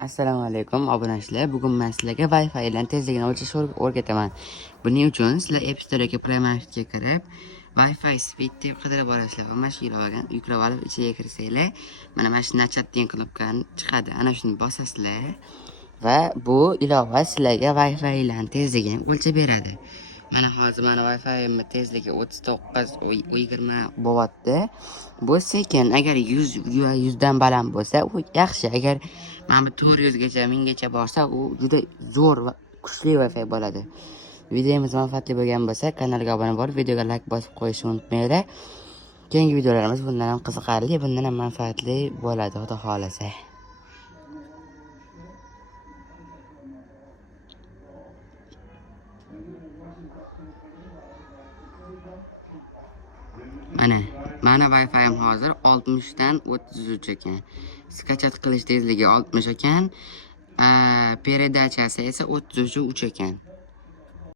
Assalomu alaykum obunachilar. Bugun men sizlarga Wi-Fi bilan tezligini o'lchashni o'rgataman. Buning uchun sizlar App Store ga Play Marketga kirib, Wi-Fi speed deb qidirib borasizlar va mana shu ilovaga yuklab olib ichiga kirsanglar, mana shu nachat degan knopkani chiqadi. Ana shuni bosasizlar va bu ilova sizlarga Wi-Fi bilan tezligini o'lchab beradi. Mana hozir mana Wi-Fi tezligi 39 20 bo'lyapti. Bu sekin, agar 100 dan baland bo'lsa, u yaxshi. Agar mana 400 gacha, 1000 gacha borsa, u juda zo'r va kuchli Wi-Fi bo'ladi. Videomiz manfaatli bo'lgan bo'lsa, kanalga obuna bo'lib, videoga like bosib qo'yishni unutmanglar. Keyingi videolarimiz bundan ham qiziqarli, bundan ham manfaatli bo'ladi, xudo xolasa. Mana Wi-Fi ham hozir 60 dan 33 ekan. Skachat qilish tezligi 60 ekan. Peredachasi esa 33 ekan.